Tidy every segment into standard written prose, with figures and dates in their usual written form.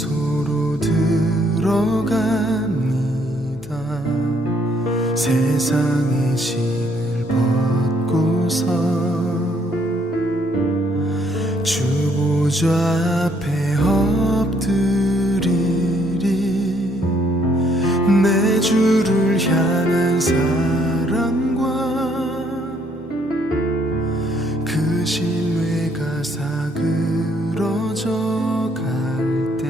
장소로 들어갑니다. 세상의 신을 벗고서 주 보좌 앞에 엎드리리. 내 주를 향한 사랑과 그 신뢰가 사그러져 갈 때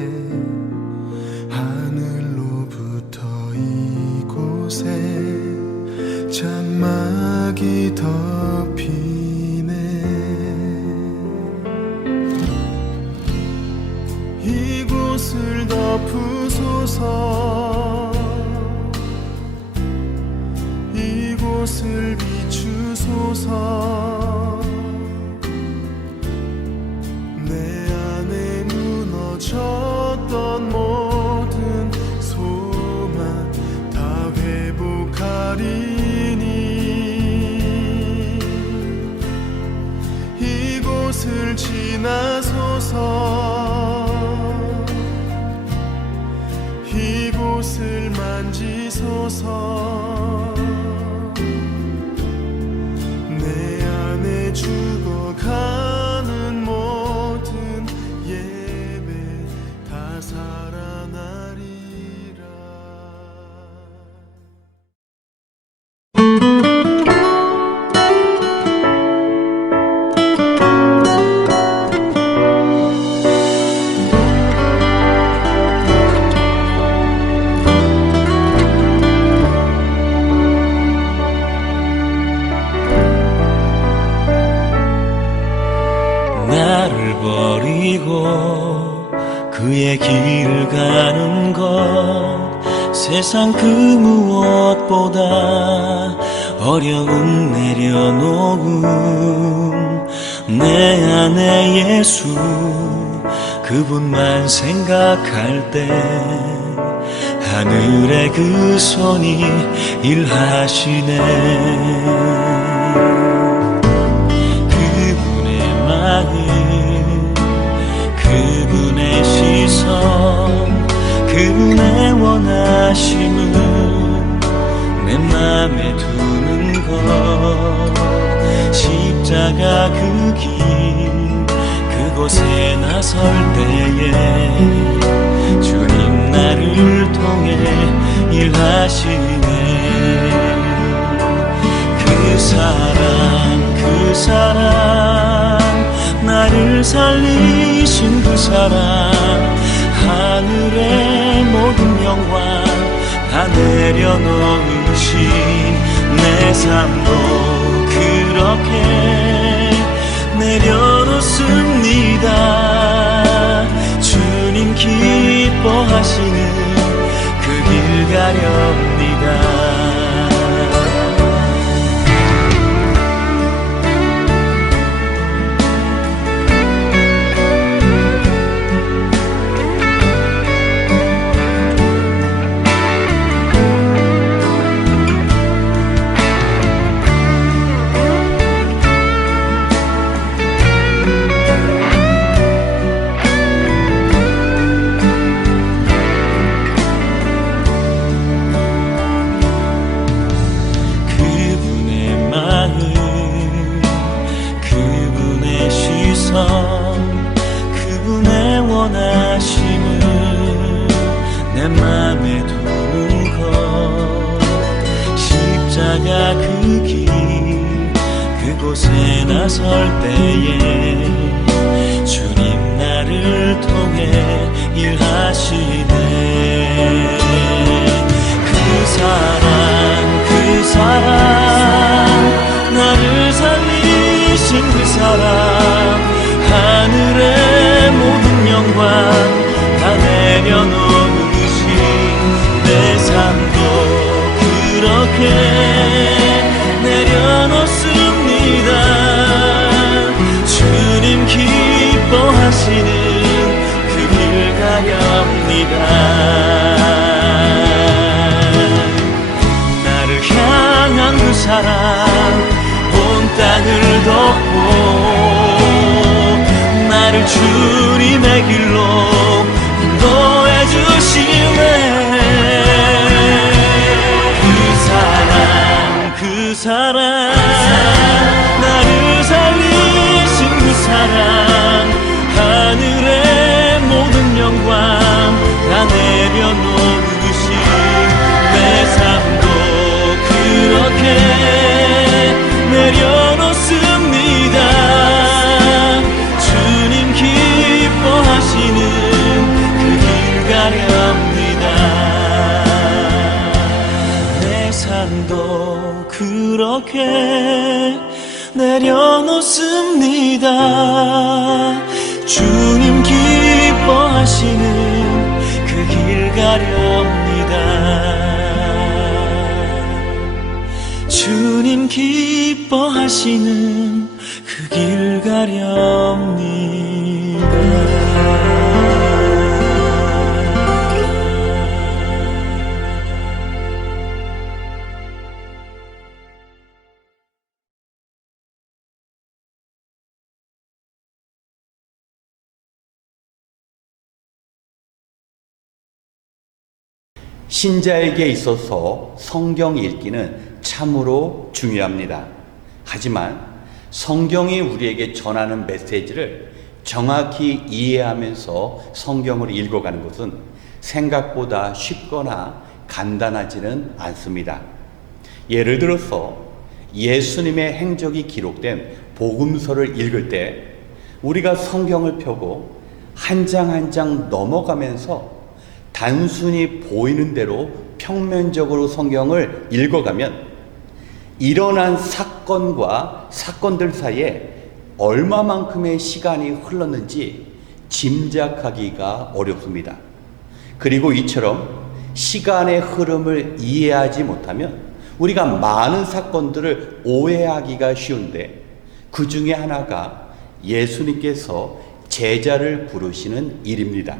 하늘로부터 이곳에 장막이 덮이네. 이곳을 덮으소서. 이곳을 비추소서. 내 안에 무너졌던 모든 소망 다 회복하리니. 이곳을 지나소서. 이곳을 만지소서. 내 안에 죽어가는 모든 예배 다 살아나리라. 나를 버리고 그의 길을 가는 것 세상 그 무엇보다 어려움 내려놓음. 내 안에 예수 그분만 생각할 때 하늘의 그 손이 일하시네. 그분의 시선 그분의 원하심은 내 맘에 두는 것. 십자가 그 길 그곳에 나설 때에 주님 나를 통해 일하시네. 그 사랑 나를 살리신 그 사랑 하늘의 모든 영광 다 내려놓으신 내 삶도 그렇게 내려놓습니다. 주님 기뻐하시는 그 길 가렵니다. 그분의 원하심은 내 맘에 두는 것. 십자가 그 길 그곳에 나설 때에 주님 나를 통해 일하시네. 그 사랑 나를 살리신 그 사랑 하늘의 모든 영광 다 내려놓으신 내 삶도 그렇게 내려놓습니다. 주님 기뻐하시는 그 길 가렵니다. 나를 향한 그 사랑 온 땅을 덮고 나를 주님의 길로 그 사랑, 나를 살리신 그 사랑, 하늘의 모든 영광 다 내려놓으신 내 삶도 그렇게 내려놓습니다. 주님 기뻐하시는 그 길 가렵니다. 내 삶도 그렇게 내려놓습니다. 주님 기뻐하시는 그 길 가렵니다. 주님 기뻐하시는 그 길 가렵니다. 신자에게 있어서 성경 읽기는 참으로 중요합니다. 하지만 성경이 우리에게 전하는 메시지를 정확히 이해하면서 성경을 읽어가는 것은 생각보다 쉽거나 간단하지는 않습니다. 예를 들어서 예수님의 행적이 기록된 복음서를 읽을 때 우리가 성경을 펴고 한 장 한 장 넘어가면서 단순히 보이는 대로 평면적으로 성경을 읽어가면 일어난 사건과 사건들 사이에 얼마만큼의 시간이 흘렀는지 짐작하기가 어렵습니다. 그리고 이처럼 시간의 흐름을 이해하지 못하면 우리가 많은 사건들을 오해하기가 쉬운데, 그 중에 하나가 예수님께서 제자를 부르시는 일입니다.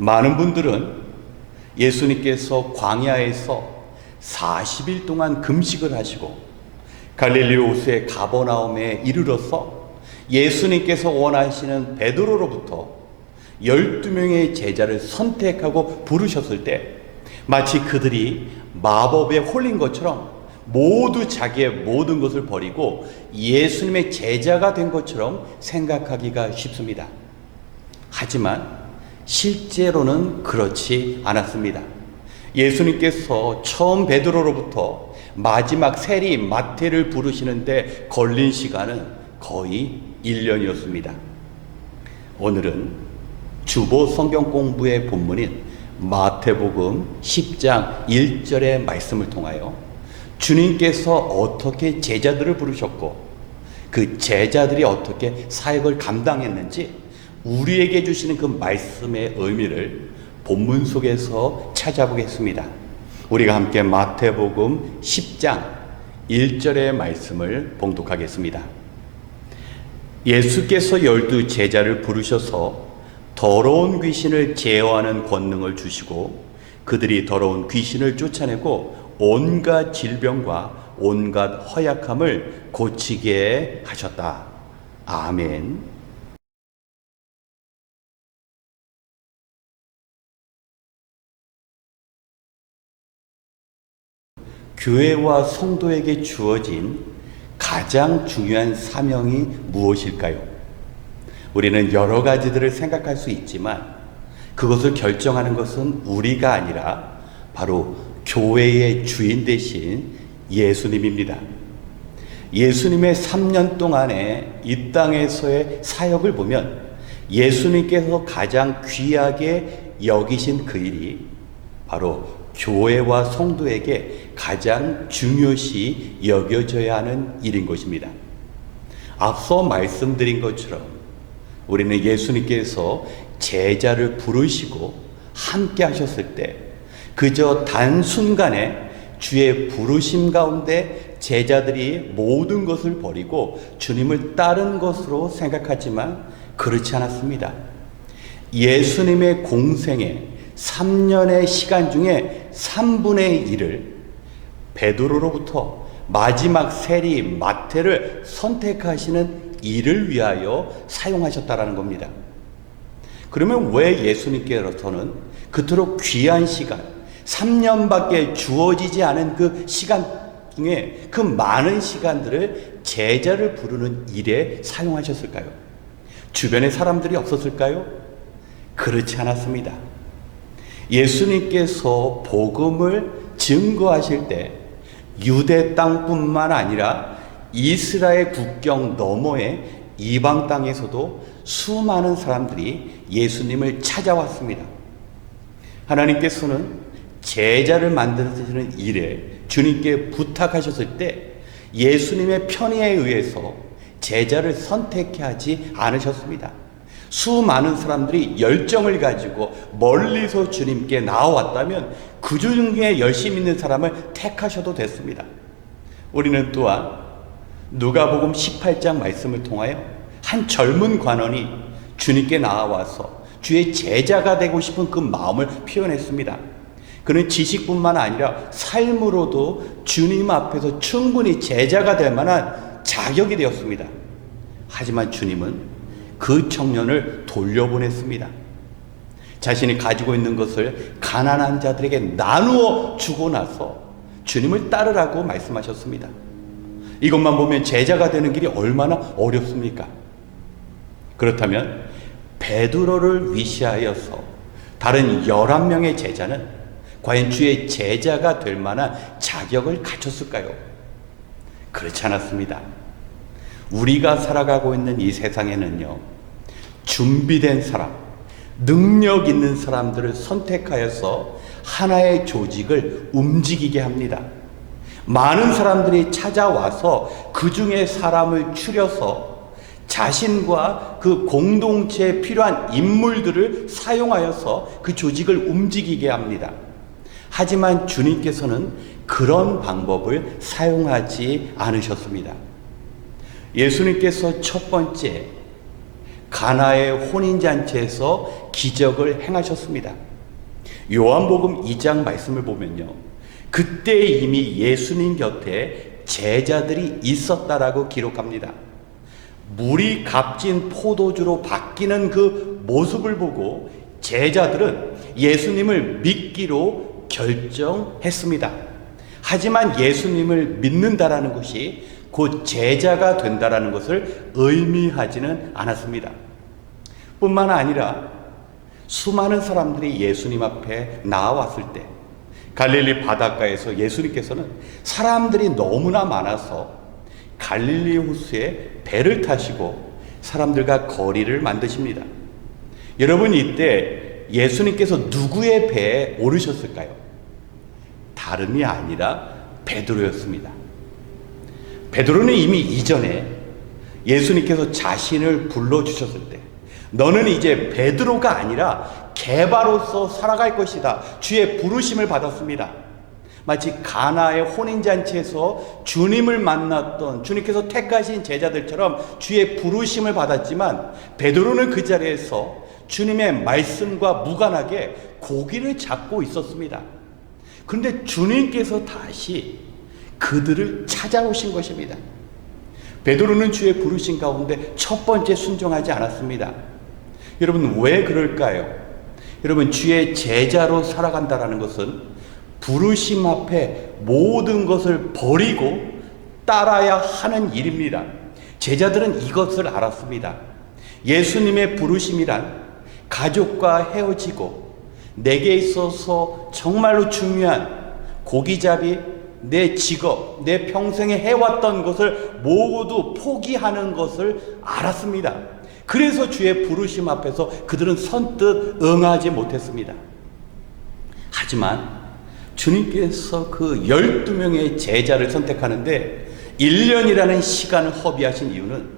많은 분들은 예수님께서 광야에서 40일 동안 금식을 하시고 갈릴리 호수의 가버나움에 이르러서 예수님께서 원하시는 베드로로부터 12명의 제자를 선택하고 부르셨을 때 마치 그들이 마법에 홀린 것처럼 모두 자기의 모든 것을 버리고 예수님의 제자가 된 것처럼 생각하기가 쉽습니다. 하지만 실제로는 그렇지 않았습니다. 예수님께서 처음 베드로로부터 마지막 세리 마태를 부르시는데 걸린 시간은 거의 1년이었습니다. 오늘은 주보 성경 공부의 본문인 마태복음 10장 1절의 말씀을 통하여 주님께서 어떻게 제자들을 부르셨고 그 제자들이 어떻게 사역을 감당했는지 우리에게 주시는 그 말씀의 의미를 본문 속에서 찾아보겠습니다. 우리가 함께 마태복음 10장 1절의 말씀을 봉독하겠습니다. 예수께서 12 제자를 부르셔서 더러운 귀신을 제어하는 권능을 주시고 그들이 더러운 귀신을 쫓아내고 온갖 질병과 온갖 허약함을 고치게 하셨다. 아멘. 교회와 성도에게 주어진 가장 중요한 사명이 무엇일까요? 우리는 여러 가지들을 생각할 수 있지만 그것을 결정하는 것은 우리가 아니라 바로 교회의 주인 되신 예수님입니다. 예수님의 3년 동안의 이 땅에서의 사역을 보면 예수님께서 가장 귀하게 여기신 그 일이 바로 교회와 성도에게 가장 중요시 여겨져야 하는 일인 것입니다. 앞서 말씀드린 것처럼 우리는 예수님께서 제자를 부르시고 함께 하셨을 때 그저 단순간에 주의 부르심 가운데 제자들이 모든 것을 버리고 주님을 따른 것으로 생각하지만 그렇지 않았습니다. 예수님의 공생에 3년의 시간 중에 3분의 1을 베드로로부터 마지막 세리 마태를 선택하시는 일을 위하여 사용하셨다라는 겁니다. 그러면 왜 예수님께서는 그토록 귀한 시간, 3년밖에 주어지지 않은 그 시간 중에 그 많은 시간들을 제자를 부르는 일에 사용하셨을까요? 주변에 사람들이 없었을까요? 그렇지 않았습니다. 예수님께서 복음을 증거하실 때 유대 땅뿐만 아니라 이스라엘 국경 너머의 이방 땅에서도 수많은 사람들이 예수님을 찾아왔습니다. 하나님께서는 제자를 만드시는 일에 주님께 부탁하셨을 때 예수님의 편의에 의해서 제자를 선택하지 않으셨습니다. 수많은 사람들이 열정을 가지고 멀리서 주님께 나와왔다면 그 중에 열심 있는 사람을 택하셔도 됐습니다. 우리는 또한 누가복음 18장 말씀을 통하여 한 젊은 관원이 주님께 나와서 주의 제자가 되고 싶은 그 마음을 표현했습니다. 그는 지식뿐만 아니라 삶으로도 주님 앞에서 충분히 제자가 될 만한 자격이 되었습니다. 하지만 주님은 그 청년을 돌려보냈습니다. 자신이 가지고 있는 것을 가난한 자들에게 나누어 주고 나서 주님을 따르라고 말씀하셨습니다. 이것만 보면 제자가 되는 길이 얼마나 어렵습니까? 그렇다면 베드로를 위시하여서 다른 11명의 제자는 과연 주의 제자가 될 만한 자격을 갖췄을까요? 그렇지 않았습니다. 우리가 살아가고 있는 이 세상에는요, 준비된 사람, 능력 있는 사람들을 선택하여서 하나의 조직을 움직이게 합니다. 많은 사람들이 찾아와서 그 중에 사람을 추려서 자신과 그 공동체에 필요한 인물들을 사용하여서 그 조직을 움직이게 합니다. 하지만 주님께서는 그런 방법을 사용하지 않으셨습니다. 예수님께서 첫 번째 가나의 혼인잔치에서 기적을 행하셨습니다. 요한복음 2장 말씀을 보면요, 그때 이미 예수님 곁에 제자들이 있었다라고 기록합니다. 물이 값진 포도주로 바뀌는 그 모습을 보고 제자들은 예수님을 믿기로 결정했습니다. 하지만 예수님을 믿는다라는 것이 곧 제자가 된다라는 것을 의미하지는 않았습니다. 뿐만 아니라 수많은 사람들이 예수님 앞에 나왔을 때 갈릴리 바닷가에서 예수님께서는 사람들이 너무나 많아서 갈릴리 호수에 배를 타시고 사람들과 거리를 만드십니다. 여러분, 이때 예수님께서 누구의 배에 오르셨을까요? 다름이 아니라 베드로였습니다. 베드로는 이미 이전에 예수님께서 자신을 불러주셨을 때 너는 이제 베드로가 아니라 게바로서 살아갈 것이다, 주의 부르심을 받았습니다. 마치 가나의 혼인잔치에서 주님을 만났던 주님께서 택하신 제자들처럼 주의 부르심을 받았지만 베드로는 그 자리에서 주님의 말씀과 무관하게 고기를 잡고 있었습니다. 그런데 주님께서 다시 그들을 찾아오신 것입니다. 베드로는 주의 부르심 가운데 첫 번째 순종하지 않았습니다. 여러분, 왜 그럴까요? 여러분, 주의 제자로 살아간다는 것은 부르심 앞에 모든 것을 버리고 따라야 하는 일입니다. 제자들은 이것을 알았습니다. 예수님의 부르심이란 가족과 헤어지고 내게 있어서 정말로 중요한 고기잡이, 내 직업, 내 평생에 해왔던 것을 모두 포기하는 것을 알았습니다. 그래서 주의 부르심 앞에서 그들은 선뜻 응하지 못했습니다. 하지만 주님께서 그 12명의 제자를 선택하는데 1년이라는 시간을 허비하신 이유는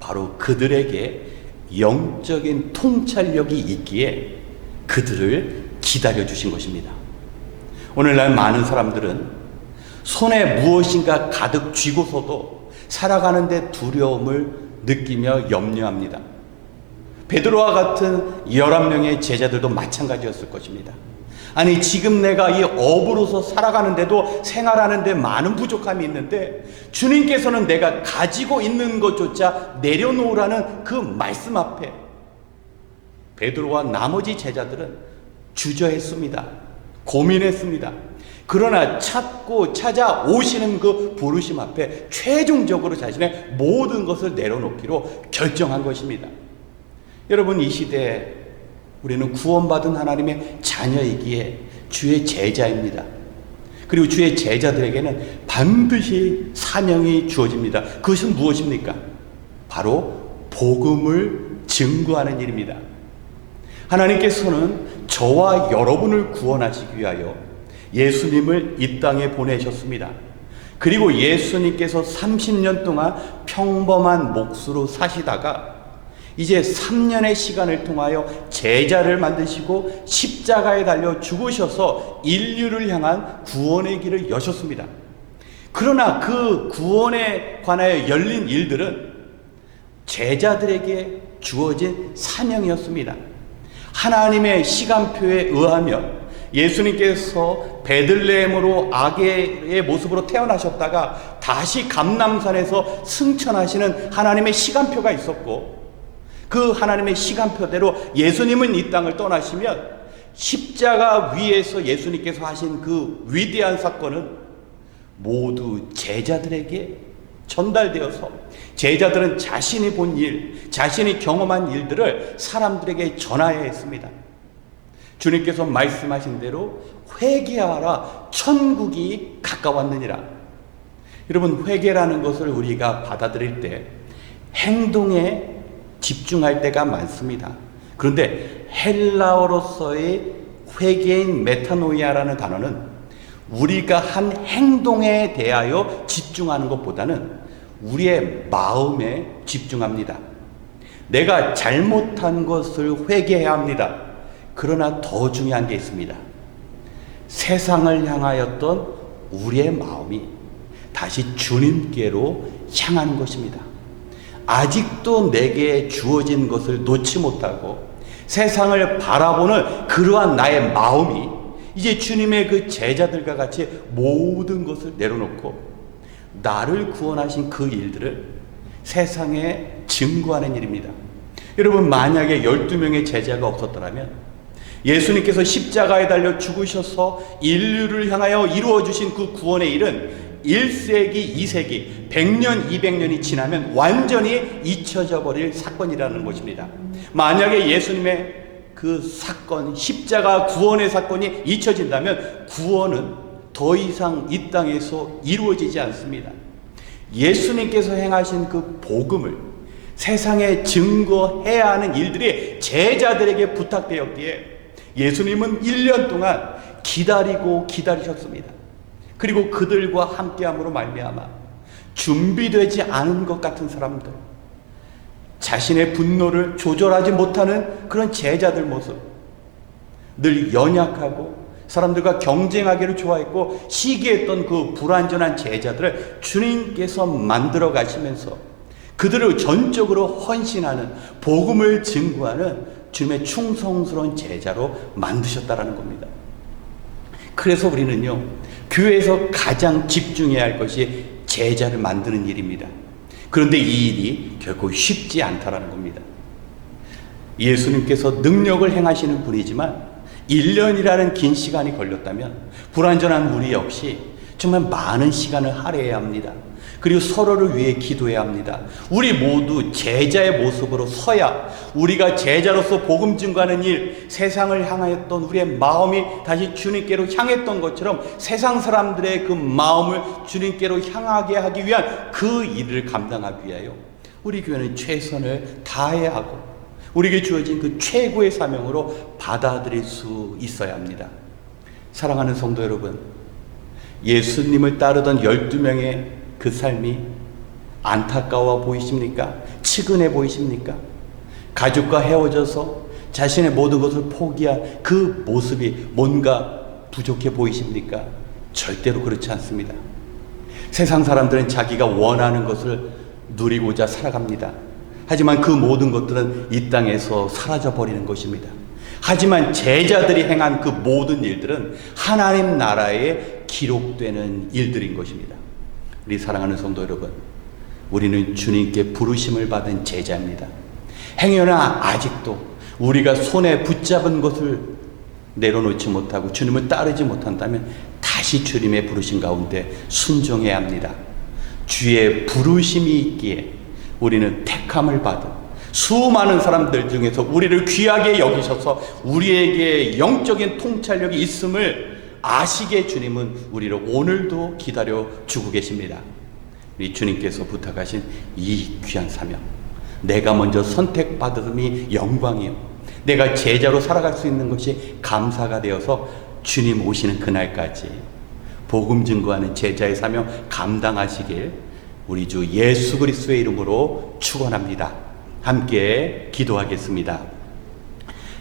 바로 그들에게 영적인 통찰력이 있기에 그들을 기다려 주신 것입니다. 오늘날 많은 사람들은 손에 무엇인가 가득 쥐고서도 살아가는데 두려움을 느끼며 염려합니다. 베드로와 같은 11명의 제자들도 마찬가지였을 것입니다. 아니, 지금 내가 이 어부로서 살아가는데도 생활하는데 많은 부족함이 있는데 주님께서는 내가 가지고 있는 것조차 내려놓으라는 그 말씀 앞에 베드로와 나머지 제자들은 주저했습니다. 고민했습니다. 그러나 찾고 찾아오시는 그 부르심 앞에 최종적으로 자신의 모든 것을 내려놓기로 결정한 것입니다. 여러분, 이 시대에 우리는 구원받은 하나님의 자녀이기에 주의 제자입니다. 그리고 주의 제자들에게는 반드시 사명이 주어집니다. 그것은 무엇입니까? 바로 복음을 증거하는 일입니다. 하나님께서는 저와 여러분을 구원하시기 위하여 예수님을 이 땅에 보내셨습니다. 그리고 예수님께서 30년 동안 평범한 몫으로 사시다가 이제 3년의 시간을 통하여 제자를 만드시고 십자가에 달려 죽으셔서 인류를 향한 구원의 길을 여셨습니다. 그러나 그 구원에 관하여 열린 일들은 제자들에게 주어진 사명이었습니다. 하나님의 시간표에 의하면 예수님께서 베들레헴으로 아기의 모습으로 태어나셨다가 다시 감람산에서 승천하시는 하나님의 시간표가 있었고, 그 하나님의 시간표대로 예수님은 이 땅을 떠나시면 십자가 위에서 예수님께서 하신 그 위대한 사건은 모두 제자들에게 전달되어서 제자들은 자신이 본 일, 자신이 경험한 일들을 사람들에게 전하여야 했습니다. 주님께서 말씀하신 대로 회개하라, 천국이 가까웠느니라. 여러분, 회개라는 것을 우리가 받아들일 때 행동에 집중할 때가 많습니다. 그런데 헬라어로서의 회개인 메타노이아라는 단어는 우리가 한 행동에 대하여 집중하는 것보다는 우리의 마음에 집중합니다. 내가 잘못한 것을 회개해야 합니다. 그러나 더 중요한 게 있습니다. 세상을 향하였던 우리의 마음이 다시 주님께로 향하는 것입니다. 아직도 내게 주어진 것을 놓지 못하고 세상을 바라보는 그러한 나의 마음이 이제 주님의 그 제자들과 같이 모든 것을 내려놓고 나를 구원하신 그 일들을 세상에 증거하는 일입니다. 여러분, 만약에 12명의 제자가 없었더라면 예수님께서 십자가에 달려 죽으셔서 인류를 향하여 이루어주신 그 구원의 일은 1세기, 2세기, 100년, 200년이 지나면 완전히 잊혀져 버릴 사건이라는 것입니다. 만약에 예수님의 그 사건, 십자가 구원의 사건이 잊혀진다면 구원은 더 이상 이 땅에서 이루어지지 않습니다. 예수님께서 행하신 그 복음을 세상에 증거해야 하는 일들이 제자들에게 부탁되었기에 예수님은 1년 동안 기다리고 기다리셨습니다. 그리고 그들과 함께함으로 말미암아 준비되지 않은 것 같은 사람들, 자신의 분노를 조절하지 못하는 그런 제자들 모습, 늘 연약하고 사람들과 경쟁하기를 좋아했고 시기했던 그 불완전한 제자들을 주님께서 만들어 가시면서 그들을 전적으로 헌신하는, 복음을 증거하는 주님의 충성스러운 제자로 만드셨다라는 겁니다. 그래서 우리는요, 교회에서 가장 집중해야 할 것이 제자를 만드는 일입니다. 그런데 이 일이 결코 쉽지 않다라는 겁니다. 예수님께서 능력을 행하시는 분이지만 1년이라는 긴 시간이 걸렸다면 불완전한 우리 역시 정말 많은 시간을 할애해야 합니다. 그리고 서로를 위해 기도해야 합니다. 우리 모두 제자의 모습으로 서야 우리가 제자로서 복음 증거하는 일, 세상을 향하였던 우리의 마음이 다시 주님께로 향했던 것처럼 세상 사람들의 그 마음을 주님께로 향하게 하기 위한 그 일을 감당하기 위하여 우리 교회는 최선을 다해야 하고 우리에게 주어진 그 최고의 사명으로 받아들일 수 있어야 합니다. 사랑하는 성도 여러분, 예수님을 따르던 12명의 그 삶이 안타까워 보이십니까? 측은해 보이십니까? 가족과 헤어져서 자신의 모든 것을 포기한 그 모습이 뭔가 부족해 보이십니까? 절대로 그렇지 않습니다. 세상 사람들은 자기가 원하는 것을 누리고자 살아갑니다. 하지만 그 모든 것들은 이 땅에서 사라져 버리는 것입니다. 하지만 제자들이 행한 그 모든 일들은 하나님 나라에 기록되는 일들인 것입니다. 우리 사랑하는 성도 여러분, 우리는 주님께 부르심을 받은 제자입니다. 행여나 아직도 우리가 손에 붙잡은 것을 내려놓지 못하고 주님을 따르지 못한다면 다시 주님의 부르신 가운데 순종해야 합니다. 주의 부르심이 있기에 우리는 택함을 받은 수많은 사람들 중에서 우리를 귀하게 여기셔서 우리에게 영적인 통찰력이 있음을 아시게 주님은 우리를 오늘도 기다려 주고 계십니다. 우리 주님께서 부탁하신 이 귀한 사명, 내가 먼저 선택받음이 영광이요, 내가 제자로 살아갈 수 있는 것이 감사가 되어서 주님 오시는 그날까지 복음 증거하는 제자의 사명 감당하시길 우리 주 예수 그리스도의 이름으로 축원합니다. 함께 기도하겠습니다.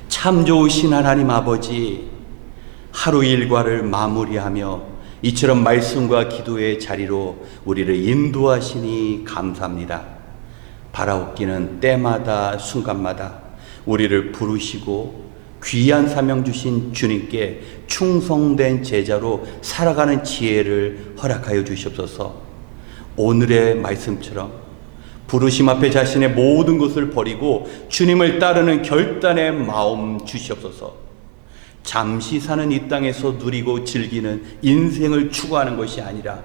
참 좋으신 하나님 아버지, 하루 일과를 마무리하며 이처럼 말씀과 기도의 자리로 우리를 인도하시니 감사합니다. 바라옵기는 때마다 순간마다 우리를 부르시고 귀한 사명 주신 주님께 충성된 제자로 살아가는 지혜를 허락하여 주시옵소서. 오늘의 말씀처럼 부르심 앞에 자신의 모든 것을 버리고 주님을 따르는 결단의 마음 주시옵소서. 잠시 사는 이 땅에서 누리고 즐기는 인생을 추구하는 것이 아니라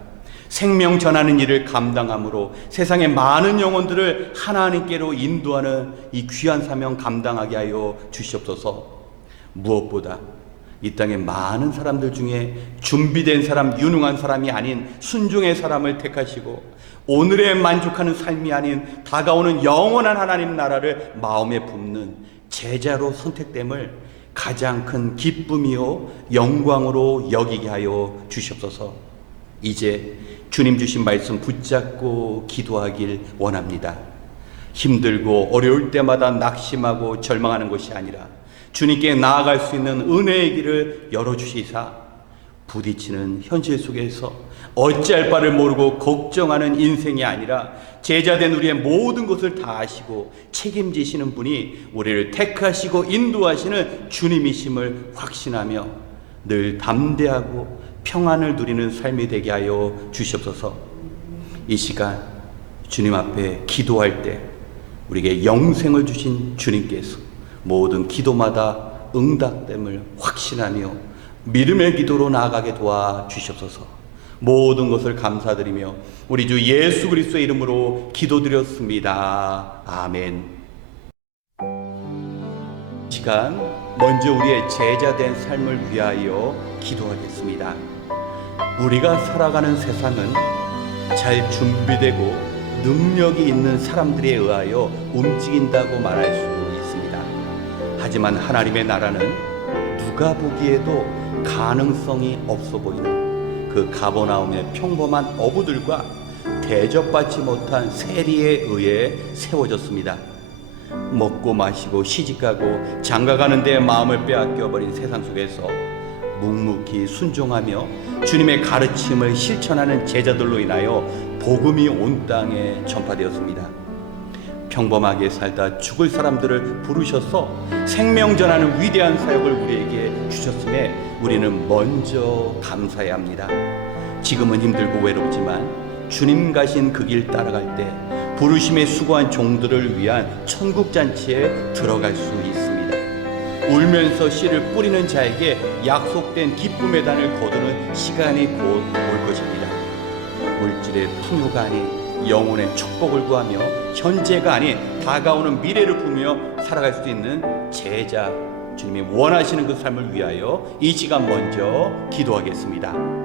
생명 전하는 일을 감당함으로 세상의 많은 영혼들을 하나님께로 인도하는 이 귀한 사명 감당하게 하여 주시옵소서. 무엇보다 이 땅의 많은 사람들 중에 준비된 사람, 유능한 사람이 아닌 순종의 사람을 택하시고 오늘에 만족하는 삶이 아닌 다가오는 영원한 하나님 나라를 마음에 품는 제자로 선택됨을 가장 큰 기쁨이요 영광으로 여기게 하여 주시옵소서. 이제 주님 주신 말씀 붙잡고 기도하길 원합니다. 힘들고 어려울 때마다 낙심하고 절망하는 것이 아니라 주님께 나아갈 수 있는 은혜의 길을 열어주시사 부딪히는 현실 속에서 어찌할 바를 모르고 걱정하는 인생이 아니라 제자된 우리의 모든 것을 다 아시고 책임지시는 분이 우리를 택하시고 인도하시는 주님이심을 확신하며 늘 담대하고 평안을 누리는 삶이 되게 하여 주시옵소서. 이 시간 주님 앞에 기도할 때 우리에게 영생을 주신 주님께서 모든 기도마다 응답됨을 확신하며 믿음의 기도로 나아가게 도와주시옵소서. 모든 것을 감사드리며 우리 주 예수 그리스도의 이름으로 기도드렸습니다. 아멘. 시간 먼저 우리의 제자된 삶을 위하여 기도하겠습니다. 우리가 살아가는 세상은 잘 준비되고 능력이 있는 사람들에 의하여 움직인다고 말할 수 있습니다. 하지만 하나님의 나라는 누가 보기에도 가능성이 없어 보이는 그 가버나움의 평범한 어부들과 대접받지 못한 세리에 의해 세워졌습니다. 먹고 마시고 시집가고 장가가는 데 마음을 빼앗겨버린 세상 속에서 묵묵히 순종하며 주님의 가르침을 실천하는 제자들로 인하여 복음이 온 땅에 전파되었습니다. 평범하게 살다 죽을 사람들을 부르셔서 생명 전하는 위대한 사역을 우리에게 주셨음에 우리는 먼저 감사해야 합니다. 지금은 힘들고 외롭지만 주님 가신 그 길 따라갈 때 부르심에 수고한 종들을 위한 천국잔치에 들어갈 수 있습니다. 울면서 씨를 뿌리는 자에게 약속된 기쁨의 단을 거두는 시간이 곧 올 것입니다. 물질의 풍요가 아닌 영혼의 축복을 구하며 현재가 아닌 다가오는 미래를 품으며 살아갈 수 있는 제자, 주님이 원하시는 그 삶을 위하여 이 시간 먼저 기도하겠습니다.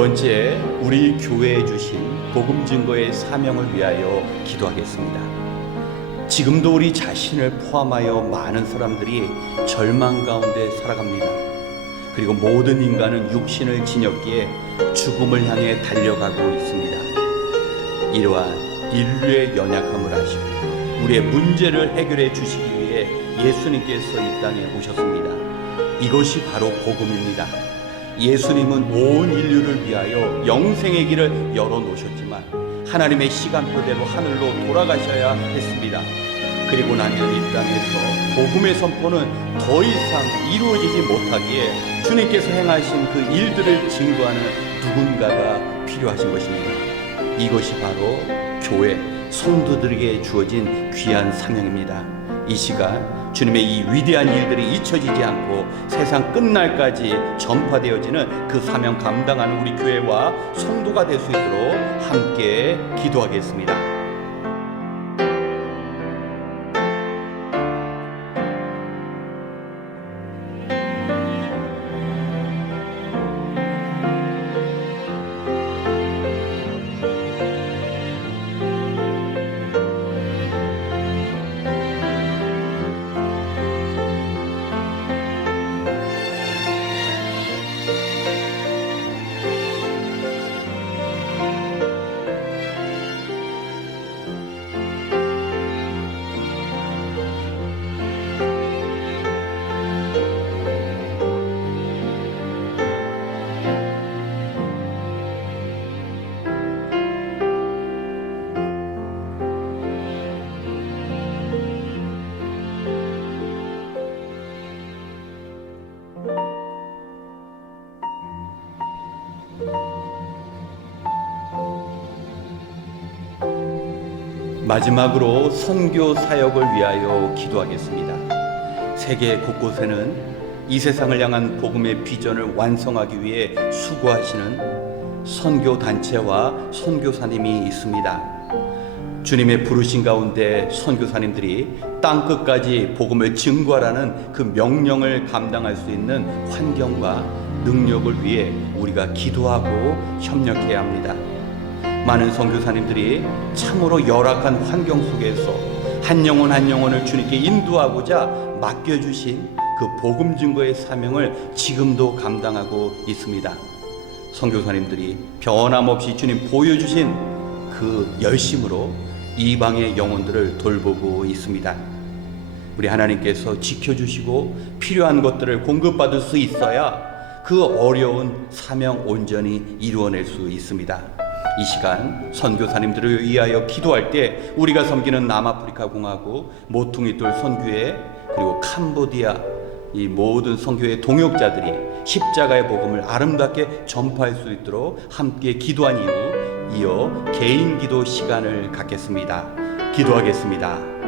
번째, 우리 교회에 주신 복음 증거의 사명을 위하여 기도하겠습니다. 지금도 우리 자신을 포함하여 많은 사람들이 절망 가운데 살아갑니다. 그리고 모든 인간은 육신을 지녔기에 죽음을 향해 달려가고 있습니다. 이러한 인류의 연약함을 아시고 우리의 문제를 해결해 주시기 위해 예수님께서 이 땅에 오셨습니다. 이것이 바로 복음입니다. 예수님은 온 인류를 위하여 영생의 길을 열어놓으셨지만 하나님의 시간표대로 하늘로 돌아가셔야 했습니다. 그리고 나면 이 땅에서 복음의 선포는 더 이상 이루어지지 못하기에 주님께서 행하신 그 일들을 증거하는 누군가가 필요하신 것입니다. 이것이 바로 교회 성도들에게 주어진 귀한 사명입니다. 이 시간 주님의 이 위대한 일들이 잊혀지지 않고 세상 끝날까지 전파되어지는 그 사명 감당하는 우리 교회와 성도가 될 수 있도록 함께 기도하겠습니다. 마지막으로 선교 사역을 위하여 기도하겠습니다. 세계 곳곳에는 이 세상을 향한 복음의 비전을 완성하기 위해 수고하시는 선교 단체와 선교사님이 있습니다. 주님의 부르신 가운데 선교사님들이 땅 끝까지 복음을 증거하라는 그 명령을 감당할 수 있는 환경과 능력을 위해 우리가 기도하고 협력해야 합니다. 많은 선교사님들이 참으로 열악한 환경 속에서 한 영혼 한 영혼을 주님께 인도하고자 맡겨주신 그 복음 증거의 사명을 지금도 감당하고 있습니다. 선교사님들이 변함없이 주님 보여주신 그 열심으로 이방의 영혼들을 돌보고 있습니다. 우리 하나님께서 지켜주시고 필요한 것들을 공급받을 수 있어야 그 어려운 사명 온전히 이루어낼 수 있습니다. 이 시간 선교사님들을 위하여 기도할 때 우리가 섬기는 남아프리카 공화국, 모퉁이돌 선교회, 그리고 캄보디아 이 모든 선교의 동역자들이 십자가의 복음을 아름답게 전파할 수 있도록 함께 기도한 이후 이어 개인 기도 시간을 갖겠습니다. 기도하겠습니다.